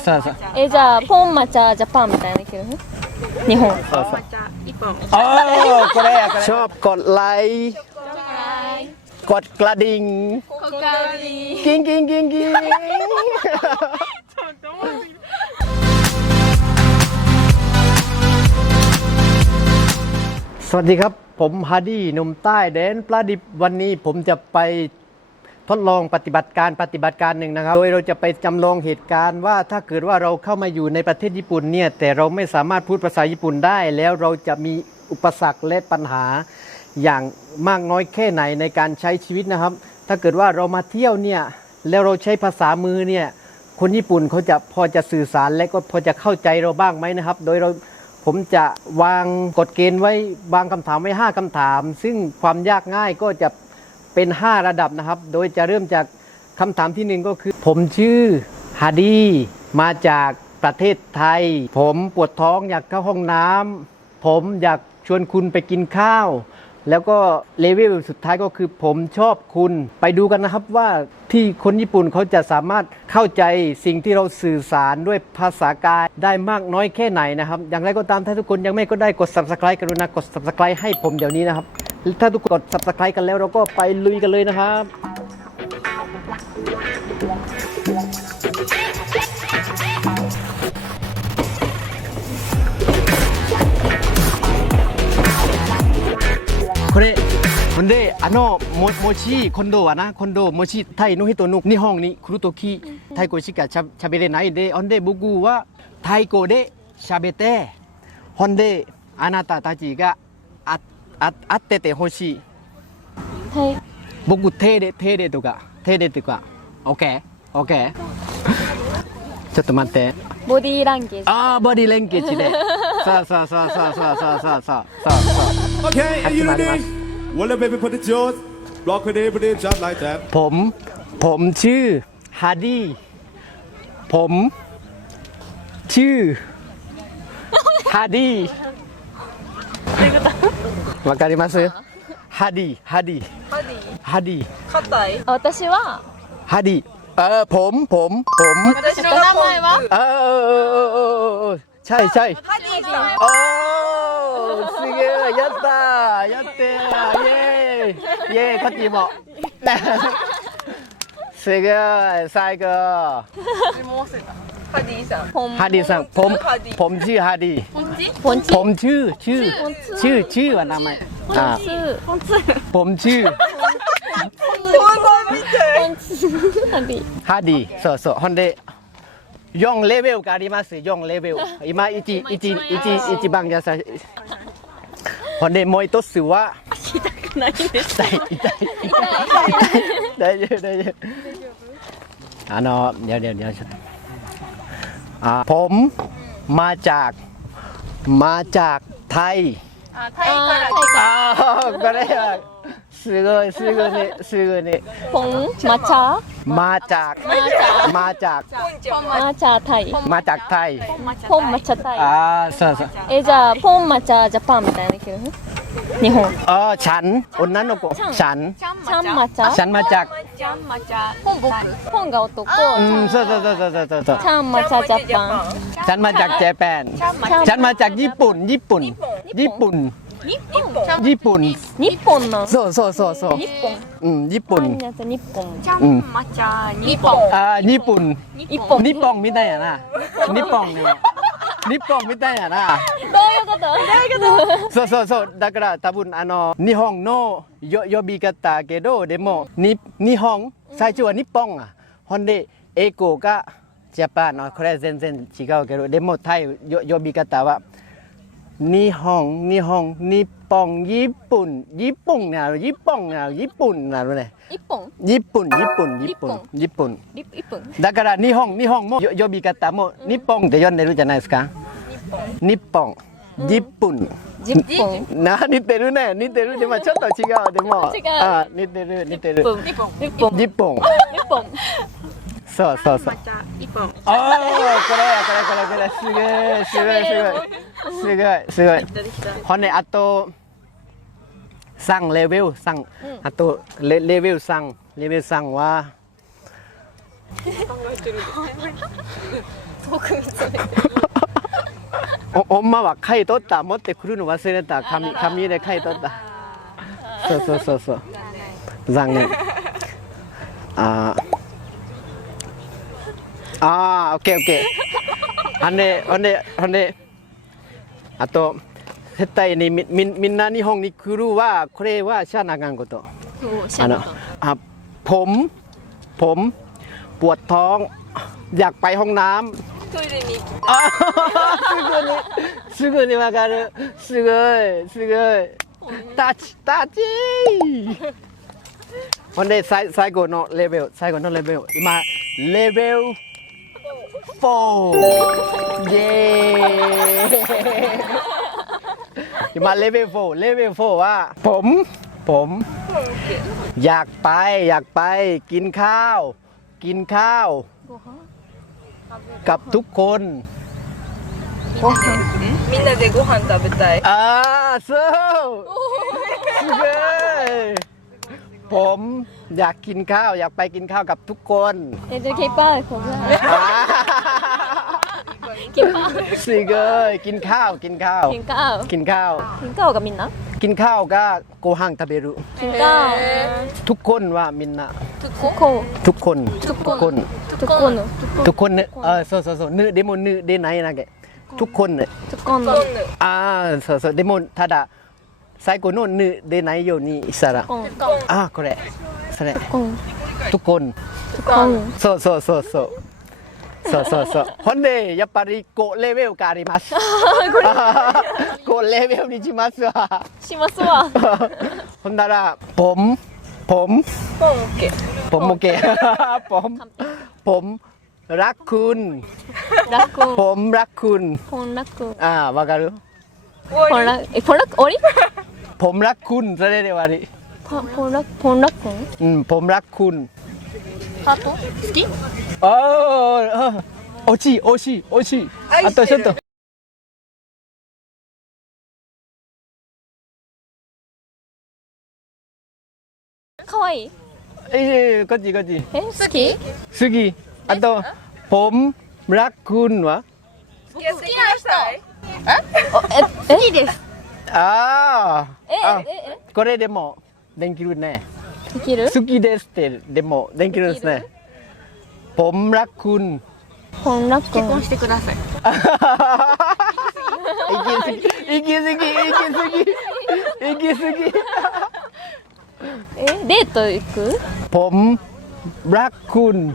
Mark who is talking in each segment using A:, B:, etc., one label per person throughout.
A: そうそう
B: じゃあポンマチャジャパンみたいなのいける日本
A: そうそう
C: 一本
A: โอ้これやこれชอบกดไลค์กดกระดิ่งกิ้งกิ้งกิ้งกิ้งสวัสดีครับผมฮาร์ดี้หนุ่มใต้แดนปลาดิบวันนี้ผมจะไปทดลองปฏิบัติการหนึ่งนะครับโดยเราจะไปจำลองเหตุการณ์ว่าถ้าเกิดว่าเราเข้ามาอยู่ในประเทศญี่ปุ่นเนี่ยแต่เราไม่สามารถพูดภาษาญี่ปุ่นได้แล้วเราจะมีอุปสรรคและปัญหาอย่างมากน้อยแค่ไหนในการใช้ชีวิตนะครับถ้าเกิดว่าเรามาเที่ยวเนี่ยแล้วเราใช้ภาษามือเนี่ยคนญี่ปุ่นเขาจะพอจะสื่อสารและก็พอจะเข้าใจเราบ้างไหมนะครับโดยผมจะวางกฎเกณฑ์ไว้วางคำถามไว้5คำถามซึ่งความยากง่ายก็จะเป็น5ระดับนะครับโดยจะเริ่มจากคำถามที่1ก็คือผมชื่อฮาดีมาจากประเทศไทยผมปวดท้องอยากเข้าห้องน้ำผมอยากชวนคุณไปกินข้าวแล้วก็เลเวลสุดท้ายก็คือผมชอบคุณไปดูกันนะครับว่าที่คนญี่ปุ่นเขาจะสามารถเข้าใจสิ่งที่เราสื่อสารด้วยภาษากายได้มากน้อยแค่ไหนนะครับอย่างไรก็ตามถ้าทุกคนยังไม่ก็ได้กด Subscribe กรุณากด Subscribe ให้ผมเดี๋ยวนี้นะครับถ้าทุกคนกด Subscribe กันแล้วเราก็ไปลุยกันเลยนะครับこれほんでもし今度はな今度もしタイの人の日本に来るときタイ語しかしゃべれないでほんで僕はタイ語でしゃべってほんであなたたちが会っててほしい
B: はい
A: 僕手でとか手でとか OK ちょっと待って
B: ボディーランゲージ
A: ああボディー連携でさあ
D: Okay, are you ready? Well, baby, put it yours. Block it in, put it just like that.
A: ผมชื่อฮาร์ดี้ผมชื่อฮาร์ดี้わかりますハディ
C: 硬い
B: 私は
A: ハディผม
C: 私の名前は
A: ใช่
C: ハディさん
A: โอ้すげえやったやってイエーイ勝ちもすげえ最高
C: ハディさん
A: ฮาร์ดี้สั่งผมชื่อฮาร์ดี้ผมชื่อว่านามัยผมชื่อハディそうほんで4レベルがあります4レベル今一番優しいほんでもう一つは痛くないです痛い大丈夫เดี๋ยวผมมาจากไทย
C: タイから
A: これはすごいね
B: ポンマチャ
A: มาจาก
B: マチャタイ
A: มาจากไทย
B: ポンマチャタイ
A: そう
B: じゃあポンマチャジャパンみたいなのいける日本
A: ฉัน女の子ฉัน
B: チャンマチャ
A: ฉันมาจาก
B: ポンが男
A: そう
B: チャンマチャジャパン
A: ฉันมาจากเจแปนฉันมาจากญี่ปุ่น
B: 日本なの
A: そう
B: 日本
A: ญี่ปุ่น
B: 日本
A: ญี่ปุ่น日本みたいやな日本みたいやな
B: どういうこと
A: そうだから多分日本の呼び方けどでも日本最初は日本ほんで英語がジャパンこれは全然違うけどでもタイ呼び方は日本ญี่ปุ่นなのねญี่ปุ่นだから日本も呼び方も日本って呼んでるじゃないですか日本ญี่ปุ่นな似てるねでもちょっと違うでも似てる
B: 日本
A: そうこれすごいほんであと3レベル3あとレベル3は
B: 僕みたい
A: 엄마は書いとった持ってくるの忘れた紙で書いとったそう残念オッケーほんであと絶対にみんな日本に来るはこれはしゃなあかんことผมปวดท้องอยากไปห้องน้ำ
C: トイレに行き
A: すぐにわかるすごいタッチほんで最後のレベル今レベル4イエーイ今レベル4はผมอยากไปกินข้าวกับทุกคน
C: みんなでご飯食べたい
A: そうすごいผมอยากกินข้าวอยากไปกินข้าวกับทุกคน
B: えじゃあケイパーこうケイパー
A: すごいกินข้าว
B: กินข้าวกับมินนะ
A: กินข้าวก็โกฮังทาเบรุ
B: กินข้าว
A: ทุกคนว่ามินนะ
B: ทุกคน
A: ทุกคน
B: ね
A: そうぬでもぬでないなけทุกคนね
B: ทุกคน
A: そうでもただ最後のぬでないようにしたらこれそれทุกคนそうほんでやっぱり5レベルがあります5レベルにしますわ
B: しますわ
A: ほんならผมโอเคผมรักคุณผมรักคุณわかる
B: ポンラ終わり
A: ผมรักคุณそれで終わり
B: ポンラ君
A: ผมรักคุณ
B: ハート好き
A: 惜しいあとちょっと
B: かわいい
A: こっち
B: 好き
A: 次あとผมรักคุณวะ
C: 好きな人
B: 好きです
A: これでもできるね
B: できる
A: 好きですってでもできるんですねผมรักคุณ
B: ポンラ君
C: 結婚してください
A: 行き過ぎ
B: デート行く
A: ผมรักคุณ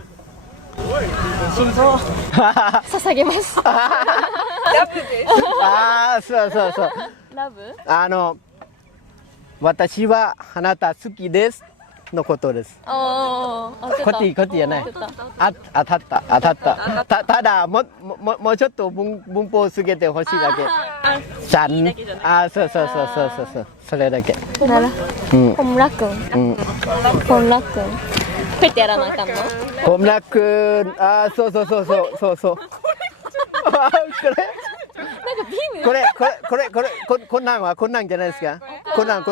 B: 捧げます
C: ラブです
A: そう
B: ラブ
A: 私はあなた好きですのことです
B: こ
A: っちやない当たったただもうちょっと文法をつけてほしいだけちゃんそうそれだけ
B: ならポンラ君こうやってやらなあかんの
A: ผมรักคุณそうこんなんはこんなんじゃないですかこんなん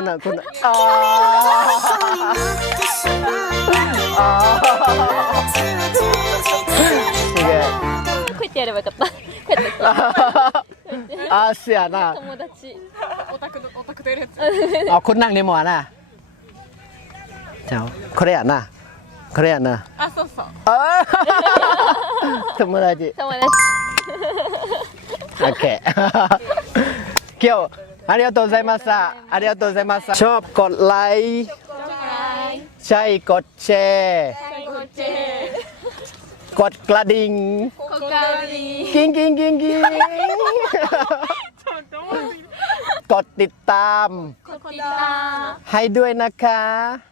A: すげえ
B: こうやってやればよかったこうやって
A: せやな
B: 友達
C: オタクとやるやつ
A: こんなんでもはなじゃあこれやな
C: そう
A: 友達
B: 友達
A: โอเค今日ありがとうございましたชอบกดไลค์ใช่กดแชร์กดกระดิ่งกิ้งกดติดตามให้ด้วยนะคะ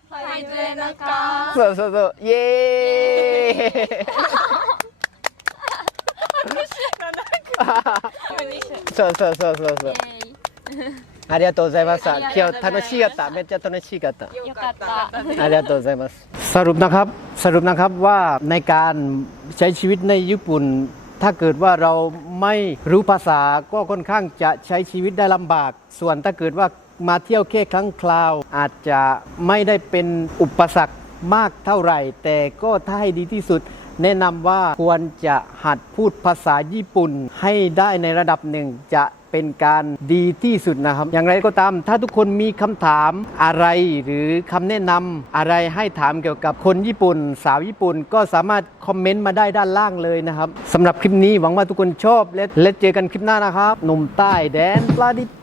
A: そうイエーイそうありがとうございました今日楽しかっためっちゃ楽しかった
B: よかった
A: ありがとうございますสรุปนะครับว่าในการใช้ชีวิตในญี่ปุ่นถ้าเกิดว่าเราไม่รู้ภาษาก็ค่อนข้างจะใช้ชีวิตได้ลำบากส่วนถ้าเกิดว่ามาเที่ยวแค่ครั้งคราวอาจจะไม่ได้เป็นอุปสรรคมากเท่าไหร่แต่ก็ถ้าให้ดีที่สุดแนะนำว่าควรจะหัดพูดภาษาญี่ปุ่นให้ได้ในระดับหนึ่งจะเป็นการดีที่สุดนะครับอย่างไรก็ตามถ้าทุกคนมีคำถามอะไรหรือคำแนะนำอะไรให้ถามเกี่ยวกับคนญี่ปุ่นสาวญี่ปุ่นก็สามารถคอมเมนต์มาได้ด้านล่างเลยนะครับสำหรับคลิปนี้หวังว่าทุกคนชอบและเจอกันคลิปหน้านะครับหนุ่มใต้แดนปลาดิบ